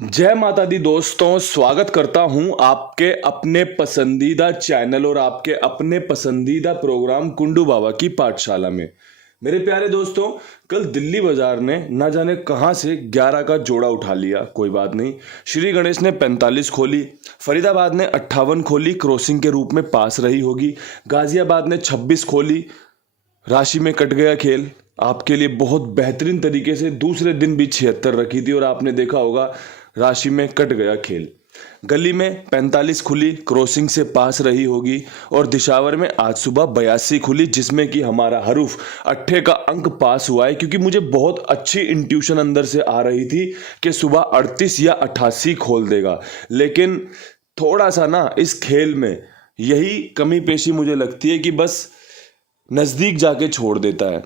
जय माता दी दोस्तों, स्वागत करता हूं आपके अपने पसंदीदा चैनल और आपके अपने पसंदीदा प्रोग्राम कुंडू बाबा की पाठशाला में। मेरे प्यारे दोस्तों, कल दिल्ली बाजार ने ना जाने कहां से 11 का जोड़ा उठा लिया। कोई बात नहीं, श्री गणेश ने 45 खोली, फरीदाबाद ने 58 खोली, क्रॉसिंग के रूप में पास रही होगी। गाजियाबाद ने 26 खोली, राशि में कट गया खेल। आपके लिए बहुत बेहतरीन तरीके से दूसरे दिन भी 76 रखी थी और आपने देखा होगा राशि में कट गया खेल। गली में 45 खुली, क्रॉसिंग से पास रही होगी। और दिशावर में आज सुबह 82 खुली, जिसमें कि हमारा हरूफ 8 का अंक पास हुआ है, क्योंकि मुझे बहुत अच्छी इंट्यूशन अंदर से आ रही थी कि सुबह 38 या 88 खोल देगा। लेकिन थोड़ा सा ना इस खेल में यही कमी पेशी मुझे लगती है कि बस नजदीक जाके छोड़ देता है।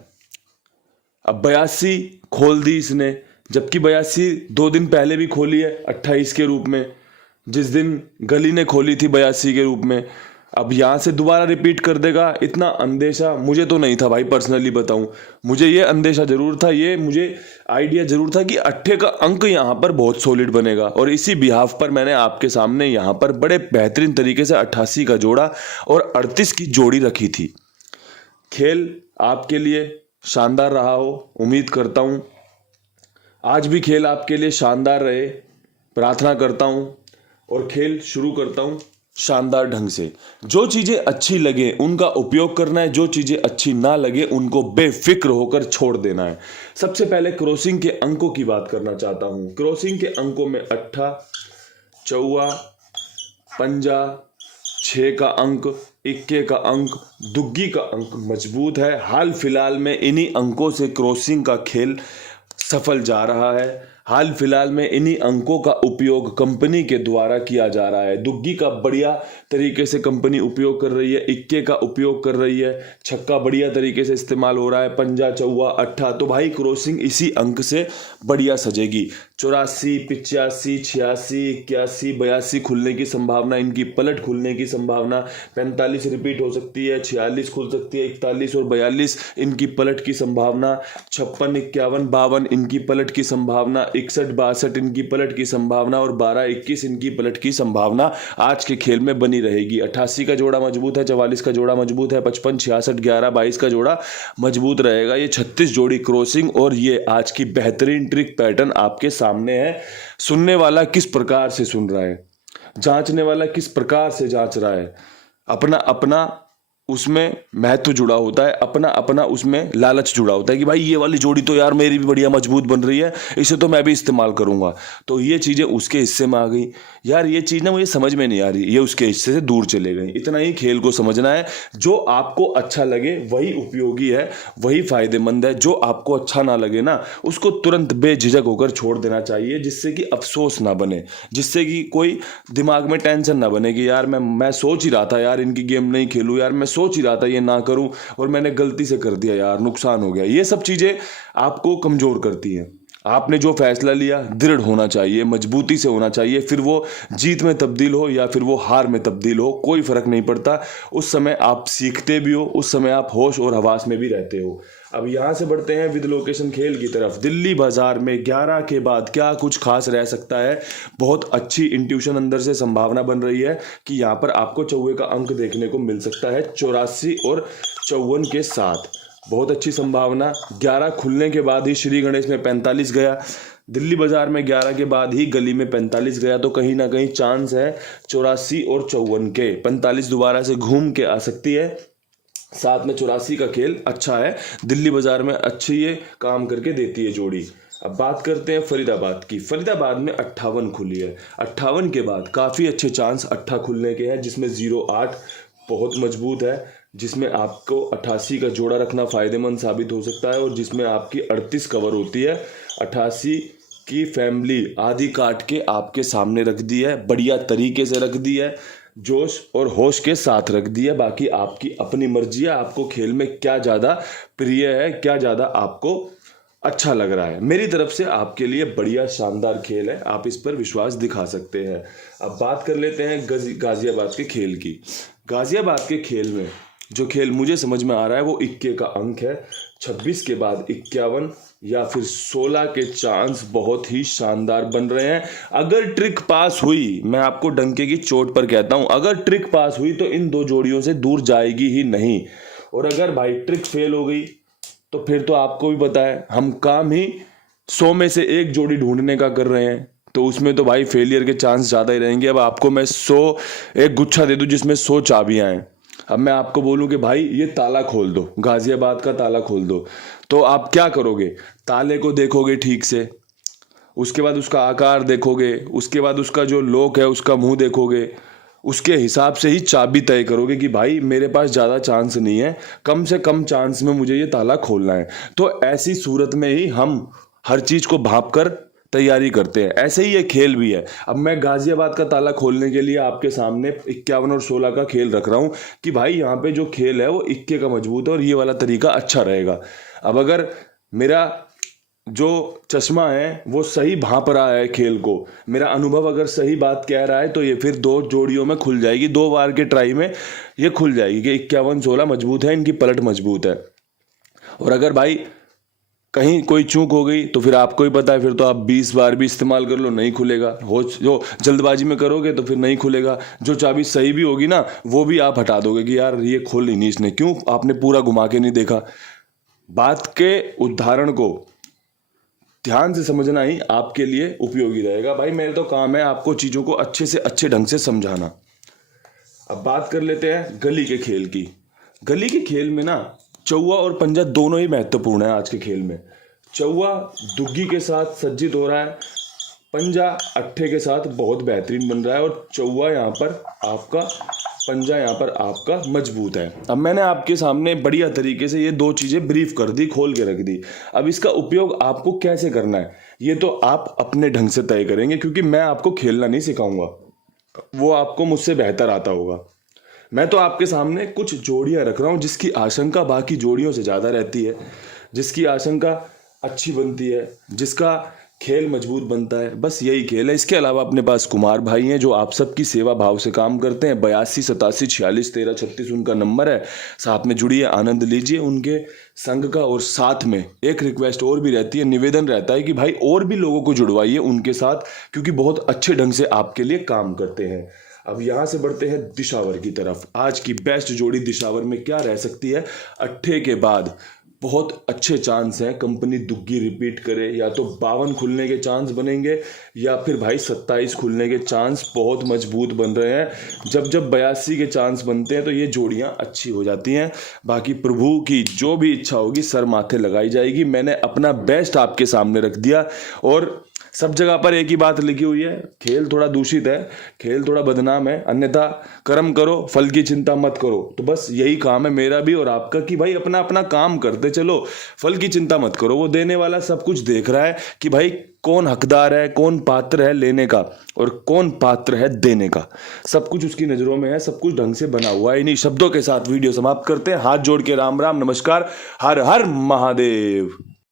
अब 82 खोल दी इसने, जबकि 82 2 दिन पहले भी खोली है 28 के रूप में, जिस दिन गली ने खोली थी 82 के रूप में। अब यहां से दोबारा रिपीट कर देगा, इतना अंदेशा मुझे तो नहीं था भाई। पर्सनली बताऊं, मुझे ये अंदेशा जरूर था, ये मुझे आइडिया जरूर था कि 8 का अंक यहां पर बहुत सॉलिड बनेगा। और इसी बिहाफ पर मैंने आपके सामने यहां पर बड़े बेहतरीन तरीके से 88 का जोड़ा और 38 की जोड़ी रखी थी। खेल आपके लिए शानदार रहा हो, उम्मीद करता हूं आज भी खेल आपके लिए शानदार रहे, प्रार्थना करता हूं। और खेल शुरू करता हूं शानदार ढंग से। जो चीजें अच्छी लगे उनका उपयोग करना है, जो चीजें अच्छी ना लगे उनको बेफिक्र होकर छोड़ देना है। सबसे पहले क्रॉसिंग के अंकों की बात करना चाहता हूं। क्रॉसिंग के अंकों में 8, चौवा, पंजा, 6 का अंक, इक्के का अंक, दुग्गी का अंक मजबूत है। हाल फिलहाल में इन्हीं अंकों से क्रॉसिंग का खेल सफल जा रहा है। हाल फिलहाल में इन्हीं अंकों का उपयोग कंपनी के द्वारा किया जा रहा है। दुग्गी का बढ़िया तरीके से कंपनी उपयोग कर रही है, इक्के का उपयोग कर रही है, छक्का बढ़िया तरीके से इस्तेमाल हो रहा है, पंजा, चौवा, 8। तो भाई क्रॉसिंग इसी अंक से बढ़िया सजेगी। 84, 85, 86, 81, 82 खुलने की संभावना, इनकी पलट खुलने की संभावना। 45 रिपीट हो सकती है, 46 खुल सकती है, 41 और 42 इनकी पलट की संभावना, 56, 51, 52 इनकी पलट की संभावना, 61, 62 इनकी पलट की संभावना और 12, 21 इनकी पलट की संभावना आज के खेल में बनी रहेगी। 88 का जोड़ा मजबूत है, 44 का जोड़ा मजबूत है, 55, 66, 11, 22 का जोड़ा मजबूत रहेगा। ये 36 जोड़ी क्रॉसिंग और ये आज की बेहतरीन ट्रिक पैटर्न आपके सामने है। सुनने वाला किस प्रकार से सुन रहा है, जांचने वाला किस प्रकार से जांच रहा है, अपना अपना उसमें महत्व जुड़ा होता है, अपना अपना उसमें लालच जुड़ा होता है कि भाई ये वाली जोड़ी तो यार मेरी भी बढ़िया मजबूत बन रही है, इसे तो मैं भी इस्तेमाल करूंगा। तो ये चीज़ें उसके हिस्से में आ गई। यार ये चीज़ ना मुझे समझ में नहीं आ रही, ये उसके हिस्से से दूर चले गई। इतना ही खेल को समझना है। जो आपको अच्छा लगे वही उपयोगी है, वही फायदेमंद है। जो आपको अच्छा ना लगे ना, उसको तुरंत बेझिझक होकर छोड़ देना चाहिए, जिससे कि अफसोस ना बने, जिससे कि कोई दिमाग में टेंशन ना बने कि यार मैं सोच ही रहा था यार इनकी गेम नहीं खेलूं, यार मैं सोच ही रहा था ये ना करूं और मैंने गलती से कर दिया, यार नुकसान हो गया। ये सब चीजें आपको कमजोर करती हैं। आपने जो फैसला लिया दृढ़ होना चाहिए, मजबूती से होना चाहिए। फिर वो जीत में तब्दील हो या फिर वो हार में तब्दील हो, कोई फर्क नहीं पड़ता। उस समय आप सीखते भी हो, उस समय आप होश और हवास में भी रहते हो। अब यहां से बढ़ते हैं विद लोकेशन खेल की तरफ। दिल्ली बाजार में 11 के बाद क्या कुछ खास रह सकता है। बहुत अच्छी इंट्यूशन अंदर से संभावना बन रही है कि यहां पर आपको चौवे का अंक देखने को मिल सकता है, 84 और 54 के साथ। बहुत अच्छी संभावना। 11 खुलने के बाद ही श्री गणेश में 45 गया, दिल्ली बाजार में 11 के बाद ही गली में 45 गया, तो कहीं ना कहीं चांस है 84 और 54 के। 45 दोबारा से घूम के आ सकती है, साथ में 84 का खेल अच्छा है। दिल्ली बाजार में अच्छी ये काम करके देती है जोड़ी। अब बात करते हैं फरीदाबाद की। फरीदाबाद में 58 खुली है, 58 के बाद काफ़ी अच्छे चांस 8 खुलने के हैं, जिसमें 08 बहुत मजबूत है, जिसमें आपको 88 का जोड़ा रखना फायदेमंद साबित हो सकता है और जिसमें आपकी 38 कवर होती है। 88 की फैमिली आधी काट के आपके सामने रख दी है, बढ़िया तरीके से रख दी है, जोश और होश के साथ रख दी है। बाकी आपकी अपनी मर्जी है, आपको खेल में क्या ज़्यादा प्रिय है, क्या ज़्यादा आपको अच्छा लग रहा है। मेरी तरफ से आपके लिए बढ़िया शानदार खेल है, आप इस पर विश्वास दिखा सकते हैं। अब बात कर लेते हैं गाजियाबाद के खेल की। गाजियाबाद के खेल में जो खेल मुझे समझ में आ रहा है वो इक्के का अंक है। 26 के बाद 51 या फिर 16 के चांस बहुत ही शानदार बन रहे हैं। अगर ट्रिक पास हुई, मैं आपको डंके की चोट पर कहता हूं, अगर ट्रिक पास हुई तो इन 2 जोड़ियों से दूर जाएगी ही नहीं। और अगर भाई ट्रिक फेल हो गई तो फिर तो आपको भी पता है, हम काम ही 100 में से 1 जोड़ी ढूंढने का कर रहे हैं, तो उसमें तो भाई फेलियर के चांस ज़्यादा ही रहेंगे। अब आपको मैं 100 एक गुच्छा दे दूं जिसमें 100 चाबियां हैं। अब मैं आपको बोलूं कि भाई ये ताला खोल दो, गाजियाबाद का ताला खोल दो, तो आप क्या करोगे? ताले को देखोगे ठीक से, उसके बाद उसका आकार देखोगे, उसके बाद उसका जो लॉक है उसका मुंह देखोगे, उसके हिसाब से ही चाबी तय करोगे कि भाई मेरे पास ज़्यादा चांस नहीं है, कम से कम चांस में मुझे ये ताला खोलना है। तो ऐसी सूरत में ही हम हर चीज़ को भांप कर तैयारी करते हैं। ऐसे ही ये खेल भी है। अब मैं गाजियाबाद का ताला खोलने के लिए आपके सामने 51 और 16 का खेल रख रहा हूँ कि भाई यहाँ पे जो खेल है वो 21 का मजबूत है और ये वाला तरीका अच्छा रहेगा। अब अगर मेरा जो चश्मा है वो सही भांप रहा है खेल को, मेरा अनुभव अगर सही बात कह रहा है, तो ये फिर 2 जोड़ियों में खुल जाएगी, 2 बार के ट्राई में ये खुल जाएगी कि 51-16 मजबूत है, इनकी पलट मजबूत है। और अगर भाई कहीं कोई चूक हो गई तो फिर आपको ही पता है, फिर तो आप 20 बार भी इस्तेमाल कर लो, नहीं खुलेगा। हो जो जल्दबाजी में करोगे तो फिर नहीं खुलेगा। जो चाबी सही भी होगी ना, वो भी आप हटा दोगे कि यार ये खोल ही नहीं इसने, क्यों? आपने पूरा घुमा के नहीं देखा। बात के उदाहरण को ध्यान से समझना ही आपके लिए उपयोगी रहेगा। भाई मेरा तो काम है आपको चीज़ों को अच्छे से अच्छे ढंग से समझाना। अब बात कर लेते हैं गली के खेल की। गली के खेल में ना चौवा और पंजा दोनों ही महत्वपूर्ण है आज के खेल में। चौवा दुग्गी के साथ सज्जित हो रहा है, पंजा अट्ठे के साथ बहुत बेहतरीन बन रहा है, और चौवा यहाँ पर आपका, पंजा यहाँ पर आपका मजबूत है। अब मैंने आपके सामने बढ़िया तरीके से ये 2 चीज़ें ब्रीफ कर दी, खोल के रख दी। अब इसका उपयोग आपको कैसे करना है ये तो आप अपने ढंग से तय करेंगे, क्योंकि मैं आपको खेलना नहीं सिखाऊंगा, वो आपको मुझसे बेहतर आता होगा। मैं तो आपके सामने कुछ जोड़ियां रख रहा हूं जिसकी आशंका बाकी जोड़ियों से ज़्यादा रहती है, जिसकी आशंका अच्छी बनती है, जिसका खेल मजबूत बनता है। बस यही खेल है। इसके अलावा अपने पास कुमार भाई हैं जो आप सबकी सेवा भाव से काम करते हैं। 82 87 46 13 36 उनका नंबर है। साथ में जुड़िए, आनंद लीजिए उनके संग का। और साथ में एक रिक्वेस्ट और भी रहती है, निवेदन रहता है कि भाई और भी लोगों को जुड़वाइए उनके साथ, क्योंकि बहुत अच्छे ढंग से आपके लिए काम करते हैं। अब यहाँ से बढ़ते हैं दिशावर की तरफ। आज की बेस्ट जोड़ी दिशावर में क्या रह सकती है? अट्ठे के बाद बहुत अच्छे चांस हैं कंपनी दुग्गी रिपीट करे, या तो 52 खुलने के चांस बनेंगे या फिर भाई 27 खुलने के चांस बहुत मजबूत बन रहे हैं। जब जब 82 के चांस बनते हैं तो ये जोड़ियां अच्छी हो जाती हैं। बाकी प्रभु की जो भी इच्छा होगी सर माथे लगाई जाएगी। मैंने अपना बेस्ट आपके सामने रख दिया, और सब जगह पर एक ही बात लिखी हुई है, खेल थोड़ा दूषित है, खेल थोड़ा बदनाम है, अन्यथा कर्म करो फल की चिंता मत करो। तो बस यही काम है मेरा भी और आपका कि भाई अपना अपना काम करते चलो, फल की चिंता मत करो। वो देने वाला सब कुछ देख रहा है कि भाई कौन हकदार है, कौन पात्र है लेने का और कौन पात्र है देने का। सब कुछ उसकी नज़रों में है, सब कुछ ढंग से बना हुआ है। इन्हीं शब्दों के साथ वीडियो समाप्त करते हैं। हाथ जोड़ के राम राम, नमस्कार, हर हर महादेव।